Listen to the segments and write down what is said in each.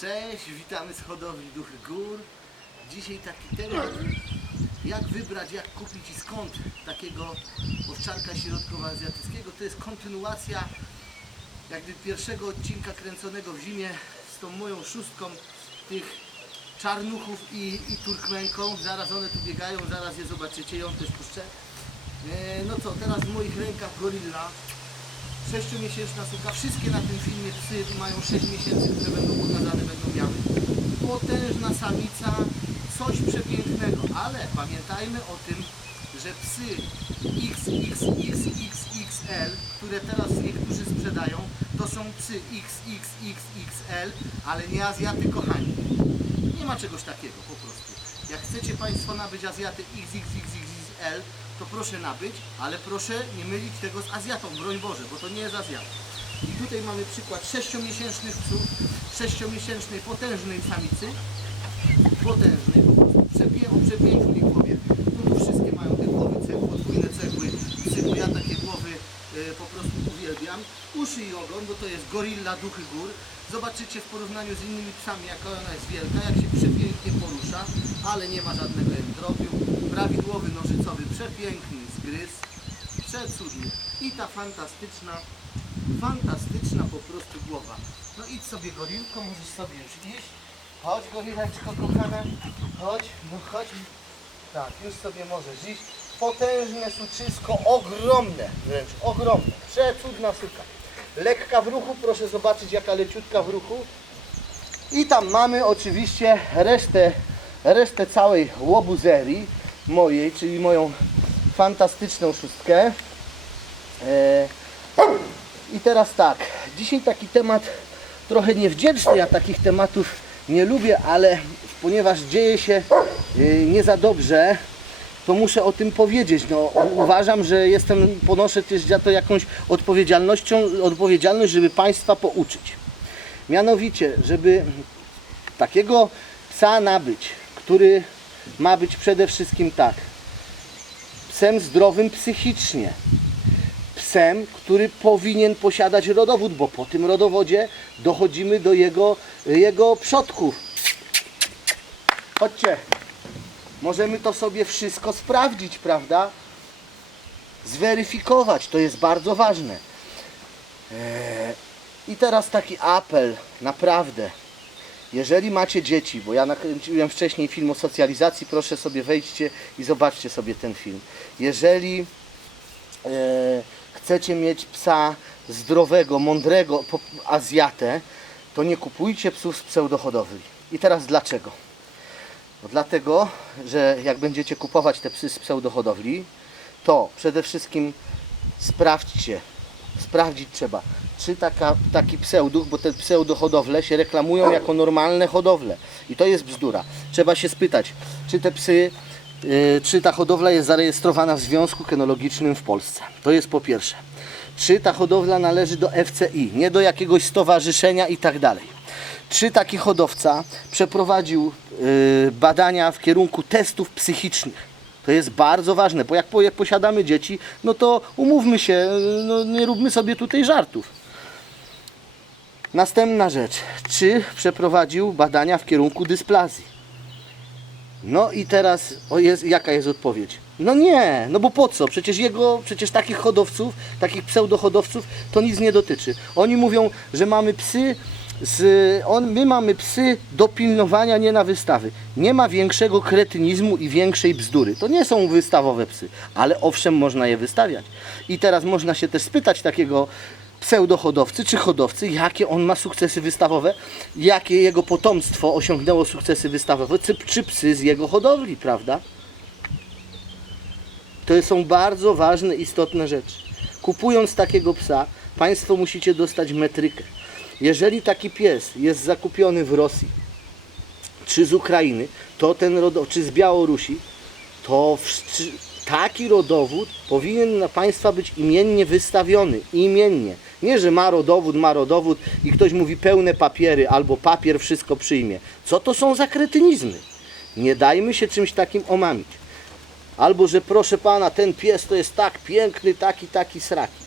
Cześć, witamy z hodowli Duchy Gór. Dzisiaj taki temat, jak wybrać, jak kupić i skąd takiego owczarka środkowoazjatyckiego. To jest kontynuacja jakby pierwszego odcinka kręconego w zimie z tą moją szóstką tych czarnuchów i, i turkmenką. Zaraz one tu biegają, zaraz je zobaczycie, ją też puszczę. E, No co, teraz w moich rękach gorilla. 6-miesięczna suka. Wszystkie na tym filmie psy mają 6 miesięcy, które będą pokazane, będą miały. Potężna samica, coś przepięknego, ale pamiętajmy o tym, że psy XXXXXL, które teraz niektórzy sprzedają, to są psy XXXXL, ale nie Azjaty kochani. Nie ma czegoś takiego po prostu. Jak chcecie Państwo nabyć Azjaty XXXXL, to proszę nabyć, ale proszę nie mylić tego z Azjatą, broń Boże, bo to nie jest Azjat. I tutaj mamy przykład 6-miesięcznych psów, 6-miesięcznej potężnej samicy, potężnej, po prostu przepie, o przepięknej głowie. Tu wszystkie mają te głowy, cegły, podwójne cegły, psy, bo ja takie głowy e, po prostu uwielbiam. Uszy i ogon, bo to jest gorilla duchy gór. Zobaczycie w porównaniu z innymi psami, jaka ona jest wielka, jak się przepięknie porusza, ale nie ma żadnego endrobiu. Prawidłowy nożycowy, przepiękny zgryz, przecudny. I ta fantastyczna, fantastyczna po prostu głowa. No idź sobie gorilko, możesz sobie już iść. Chodź gorileczko kochana, chodź, no chodź. Tak, już sobie możesz iść. Potężne suczysko, ogromne wręcz, ogromne. Przecudna suka. Lekka w ruchu, proszę zobaczyć jaka leciutka w ruchu. I tam mamy oczywiście resztę, resztę całej łobuzerii mojej, czyli moją fantastyczną szóstkę. E, I teraz tak, dzisiaj taki temat trochę niewdzięczny, ja takich tematów nie lubię, ale ponieważ dzieje się y, nie za dobrze, to muszę o tym powiedzieć. No, uważam, że jestem, ponoszę też za to jakąś odpowiedzialnością, odpowiedzialność, żeby Państwa pouczyć. Mianowicie, żeby takiego psa nabyć, który ma być przede wszystkim tak, psem zdrowym psychicznie, psem, który powinien posiadać rodowód, bo po tym rodowodzie dochodzimy do jego, jego przodków. Chodźcie, możemy to sobie wszystko sprawdzić, prawda? Zweryfikować, to jest bardzo ważne. Eee, I teraz taki apel, naprawdę. Jeżeli macie dzieci, bo ja nakręciłem wcześniej film o socjalizacji, proszę sobie wejdźcie i zobaczcie sobie ten film. Jeżeli e, chcecie mieć psa zdrowego, mądrego Azjatę, to nie kupujcie psów z pseudohodowli. I teraz dlaczego? No dlatego, że jak będziecie kupować te psy z pseudohodowli, to przede wszystkim sprawdźcie, sprawdzić trzeba, czy taka, taki pseuduch, bo te pseudohodowle się reklamują jako normalne hodowle. I to jest bzdura. Trzeba się spytać, czy te psy, yy, czy ta hodowla jest zarejestrowana w Związku Kenologicznym w Polsce. To jest po pierwsze. Czy ta hodowla należy do FCI, nie do jakiegoś stowarzyszenia i tak dalej. Czy taki hodowca przeprowadził yy, badania w kierunku testów psychicznych? To jest bardzo ważne, bo jak, po, jak posiadamy dzieci, no to umówmy się, yy, no nie róbmy sobie tutaj żartów. Następna rzecz. Czy przeprowadził badania w kierunku dysplazji? No i teraz jest, jaka jest odpowiedź? No nie, no bo po co? Przecież jego, przecież takich hodowców, takich pseudohodowców to nic nie dotyczy. Oni mówią, że mamy psy, z, on, my mamy psy do pilnowania, nie na wystawy. Nie ma większego kretynizmu i większej bzdury. To nie są wystawowe psy, ale owszem można je wystawiać. I teraz można się też spytać takiego pseudohodowcy czy hodowcy, jakie on ma sukcesy wystawowe, jakie jego potomstwo osiągnęło sukcesy wystawowe, czy, czy psy z jego hodowli, prawda? To są bardzo ważne, istotne rzeczy. Kupując takiego psa, Państwo musicie dostać metrykę. Jeżeli taki pies jest zakupiony w Rosji, czy z Ukrainy, to ten rodowód, czy z Białorusi, to w, taki rodowód powinien na Państwa być imiennie wystawiony. Imiennie. Nie, że ma rodowód, ma rodowód i ktoś mówi pełne papiery albo papier wszystko przyjmie. Co to są za kretynizmy? Nie dajmy się czymś takim omamić. Albo, że proszę Pana, ten pies to jest tak piękny, taki, taki sraki.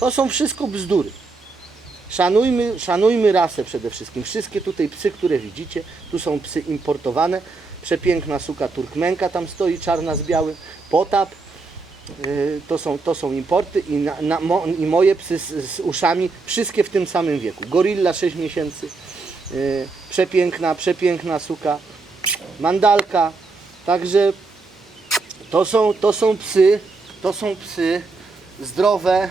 To są wszystko bzdury. Szanujmy, szanujmy rasę przede wszystkim. Wszystkie tutaj psy, które widzicie, tu są psy importowane. Przepiękna suka turkmenka tam stoi, czarna z białym. Potap, to są, to są importy i, na, na, mo, i moje psy z, z uszami, wszystkie w tym samym wieku. Gorilla 6 miesięcy, yy, przepiękna, przepiękna suka. Mandalka, także to są, to są psy, to są psy zdrowe,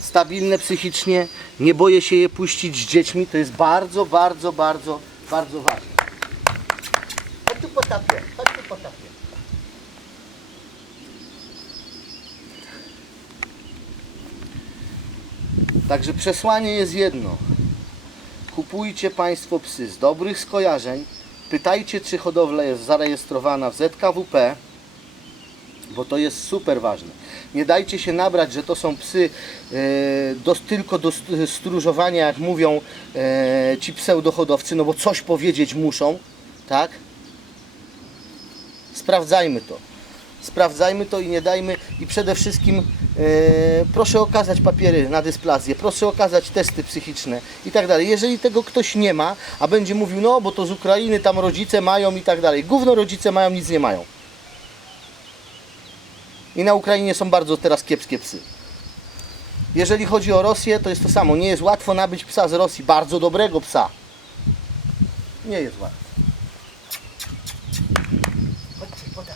stabilne psychicznie, nie boję się je puścić z dziećmi, to jest bardzo, bardzo, bardzo, bardzo ważne. Chodź tu potapie, chodź tu potapie. Także przesłanie jest jedno. Kupujcie Państwo psy z dobrych skojarzeń. Pytajcie, czy hodowla jest zarejestrowana w ZKWP, bo to jest super ważne. Nie dajcie się nabrać, że to są psy e, do, tylko do st- stróżowania, jak mówią e, ci pseudohodowcy, no bo coś powiedzieć muszą, tak? Sprawdzajmy to. Sprawdzajmy to i nie dajmy i przede wszystkim proszę okazać papiery na dysplazję, proszę okazać testy psychiczne i tak dalej. Jeżeli tego ktoś nie ma, a będzie mówił, no bo to z Ukrainy tam rodzice mają i tak dalej. Gówno rodzice mają, nic nie mają. I na Ukrainie są bardzo teraz kiepskie psy. Jeżeli chodzi o Rosję, to jest to samo. Nie jest łatwo nabyć psa z Rosji, bardzo dobrego psa. Nie jest łatwo. Chodźcie, poda.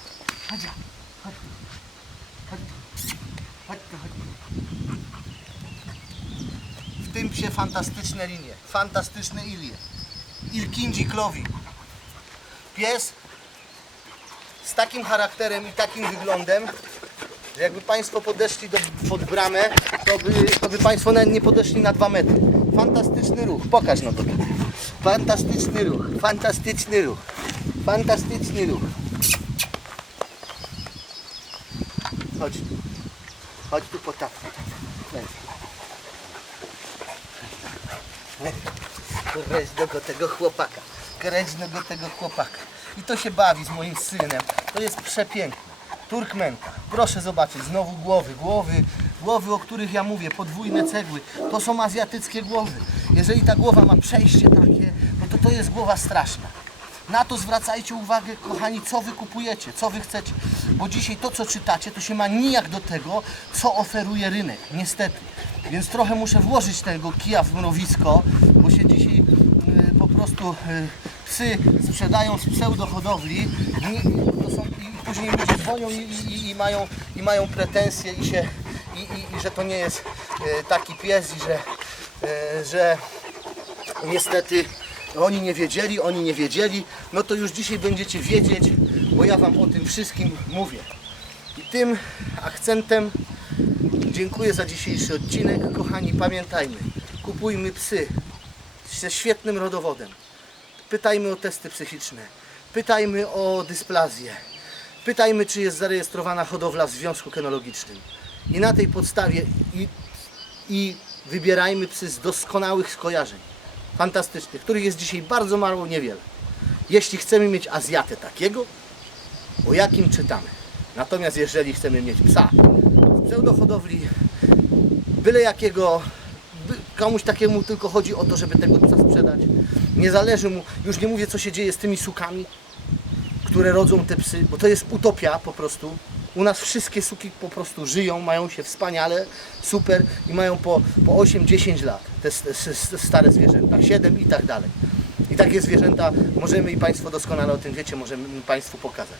Chodź, chodź. Chodź tu. Chodź tu, chodź tu. W tym psie fantastyczne linie. Fantastyczne ilie. Ilkindzi Klowi. Pies z takim charakterem i takim wyglądem, że jakby Państwo podeszli do, pod bramę, to by, to by Państwo nawet nie podeszli na dwa metry. Fantastyczny ruch, pokaż no to. Fantastyczny ruch, fantastyczny ruch, fantastyczny ruch. Chodź tu, chodź tu po tapkę. Kręć do tego chłopaka. Kręć do tego chłopaka. I to się bawi z moim synem. To jest przepiękne. Turkmenka. Proszę zobaczyć, znowu głowy, głowy, głowy, o których ja mówię, podwójne cegły. To są azjatyckie głowy. Jeżeli ta głowa ma przejście takie, no to to jest głowa straszna. Na to zwracajcie uwagę, kochani, co wy kupujecie, co wy chcecie. Bo dzisiaj to, co czytacie, to się ma nijak do tego, co oferuje rynek, niestety. Więc trochę muszę włożyć tego kija w mrowisko, bo się dzisiaj y, po prostu y, psy sprzedają z pseudohodowli i, to są, i później ludzie dzwonią i, i, i, mają, i mają pretensje i, się, i, i, i że to nie jest y, taki pies i że, że niestety oni nie wiedzieli, oni nie wiedzieli, no to już dzisiaj będziecie wiedzieć, bo ja Wam o tym wszystkim mówię. I tym akcentem dziękuję za dzisiejszy odcinek. Kochani, pamiętajmy, kupujmy psy ze świetnym rodowodem. Pytajmy o testy psychiczne, pytajmy o dysplazję, pytajmy, czy jest zarejestrowana hodowla w związku kenologicznym. I na tej podstawie i, i wybierajmy psy z doskonałych skojarzeń fantastycznych, których jest dzisiaj bardzo mało, niewiele. Jeśli chcemy mieć Azjatę takiego, o jakim czytamy. Natomiast jeżeli chcemy mieć psa pseudohodowli, byle jakiego, komuś takiemu tylko chodzi o to, żeby tego psa sprzedać. Nie zależy mu, już nie mówię co się dzieje z tymi sukami, które rodzą te psy, bo to jest utopia po prostu. U nas wszystkie suki po prostu żyją, mają się wspaniale, super i mają po, po 8-10 lat te s- stare zwierzęta, 7 i tak dalej. I takie zwierzęta możemy i Państwo doskonale o tym wiecie, możemy Państwu pokazać.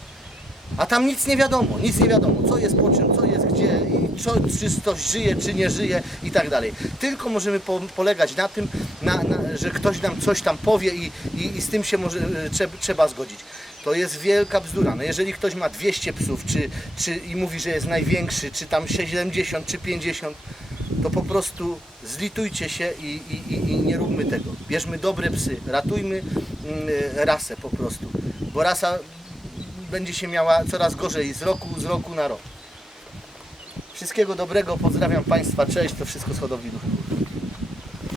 A tam nic nie wiadomo, nic nie wiadomo, co jest po czym, co jest gdzie, i co, czy ktoś żyje, czy nie żyje i tak dalej. Tylko możemy po, polegać na tym, na, na, że ktoś nam coś tam powie i, i, i z tym się może, e, trzeba, trzeba zgodzić. To jest wielka bzdura. No jeżeli ktoś ma 200 psów czy, czy, i mówi, że jest największy, czy tam 70 czy 50, to po prostu zlitujcie się i, i, i, nie róbmy tego. Bierzmy dobre psy, ratujmy mm, rasę po prostu, bo rasa będzie się miała coraz gorzej z roku, z roku na rok. Wszystkiego dobrego, pozdrawiam Państwa, cześć, to wszystko z hodowli duchów.